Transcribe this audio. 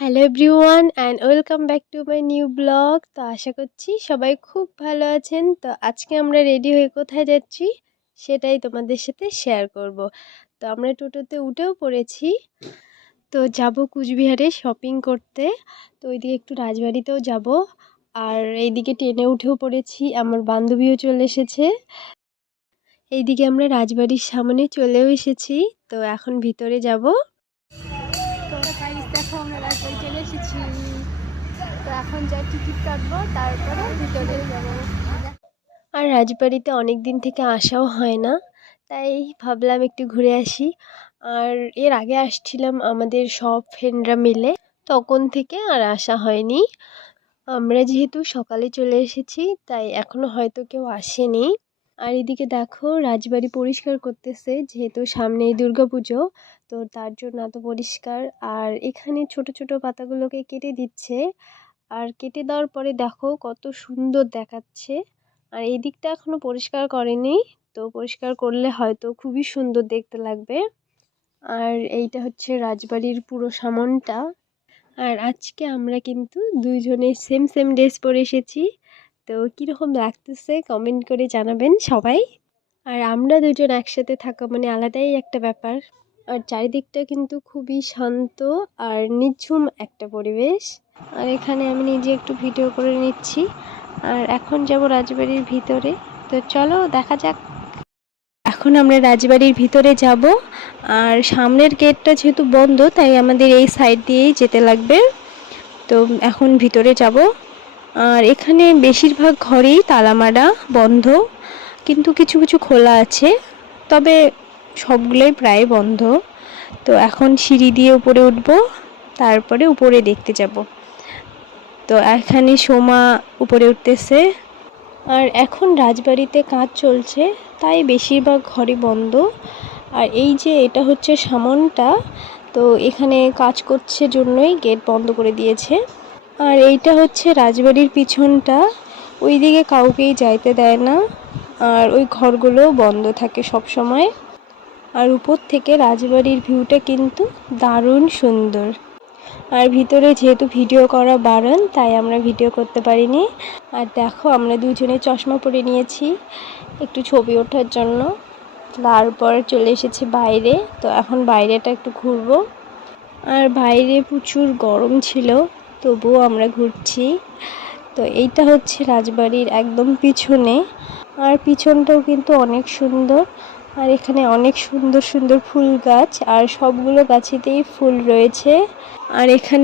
Hello everyone and welcome back to my new blog. তো আশা করছি সবাই খুব ভালো আছেন। তো আজকে আমরা রেডি হয়ে কোথায় যাচ্ছি সেটাই তোমাদের সাথে শেয়ার করব। তো আমরা টোটোতে উঠেও পড়েছি। তো যাব কুচবিহারে শপিং করতে। তো ওইদিকে একটু রাজবাড়িতেও যাব, আর এইদিকে ট্রেনে উঠেও পড়েছি, আমার বান্ধবীও চলে এসেছে। এইদিকে আমরা রাজবাড়ির সামনে চলেও এসেছি। তো এখন ভিতরে যাব। তো গাইস দেখো আমরা রাজবাড়ি চলে এসেছি। তো এখন যা টিকিট কাটবো, তারপরে ভিতরে যাব। আর রাজবাড়িতে অনেক দিন থেকে আসাও হয় না, তাই ভাবলাম একটু ঘুরে আসি। আর এর আগে আসছিলাম আমাদের সব ফ্রেন্ডরা মিলে, তখন থেকে আর আসা হয়নি। আমরা যেহেতু সকালে চলে এসেছি, তাই এখনো হয়তো কেউ আসেনি। আর এদিকে দেখো রাজবাড়ি পরিষ্কার করতেছে, যেহেতু সামনেই দুর্গাপুজো, তো তার জন্য এত পরিষ্কার। আর এখানে ছোট ছোট পাতাগুলোকে কেটে দিচ্ছে, আর কেটে দেওয়ার পরে দেখো কত সুন্দর দেখাচ্ছে। আর এই দিকটা এখনো পরিষ্কার করেনি, তো পরিষ্কার করলে হয়তো খুবই সুন্দর দেখতে লাগবে। আর এইটা হচ্ছে রাজবাড়ির পুরো সামনটা। আর আজকে আমরা কিন্তু দুইজনে সেম সেম ড্রেস পরে এসেছি। তো কীরকম লাগতেছে কমেন্ট করে জানাবেন সবাই। আর আমরা দুজন একসাথে থাকা মানে আলাদাই একটা ব্যাপার। আর চারিদিকটা কিন্তু খুবই শান্ত আর নিঝুম একটা পরিবেশ। আর এখানে আমি নিজে একটু ভিডিও করে নিচ্ছি। আর এখন যাব রাজবাড়ির ভিতরে। তো চলো দেখা যাক। এখন আমরা রাজবাড়ির ভিতরে যাব। আর সামনের গেটটা যেহেতু বন্ধ, তাই আমাদের এই সাইড দিয়েই যেতে লাগবে। তো এখন ভিতরে যাব। আর এখানে বেশিরভাগ ঘরেই তালামারা বন্ধ, কিন্তু কিছু কিছু খোলা আছে, তবে সবগুলোই প্রায় বন্ধ। তো এখন সিঁড়ি দিয়ে উপরে উঠব, তারপরে উপরে দেখতে যাব। তো এখানে সোমা উপরে উঠতেছে। আর এখন রাজবাড়িতে কাজ চলছে, তাই বেশিরভাগ ঘরই বন্ধ। আর এই যে এটা হচ্ছে সামনটা, তো এখানে কাজ করছে জন্যই গেট বন্ধ করে দিয়েছে। আর এইটা হচ্ছে রাজবাড়ির পিছনটা, ওইদিকে কাউকেই যাইতে দেয় না। আর ওই ঘরগুলো বন্ধ থাকে সব সময়। আর উপর থেকে রাজবাড়ির ভিউটা কিন্তু দারুণ সুন্দর। আর ভিতরে যেহেতু ভিডিও করা বারণ, তাই আমরা ভিডিও করতে পারিনি। আর দেখো আমরা দুজনে চশমা পরে নিয়েছি একটু ছবি ওঠার জন্য। তারপর চলে এসেছি বাইরে। তো এখন বাইরেটা একটু ঘুরবো। আর বাইরে প্রচুর গরম ছিল, তবুও আমরা ঘুরছি। তো এইটা হচ্ছে রাজবাড়ির একদম পিছনে। আর পিছনটাও কিন্তু অনেক সুন্দর। আর এখানে অনেক সুন্দর সুন্দর ফুল গাছ, আর সবগুলো গাছেতেই ফুল রয়েছে। আর এখানে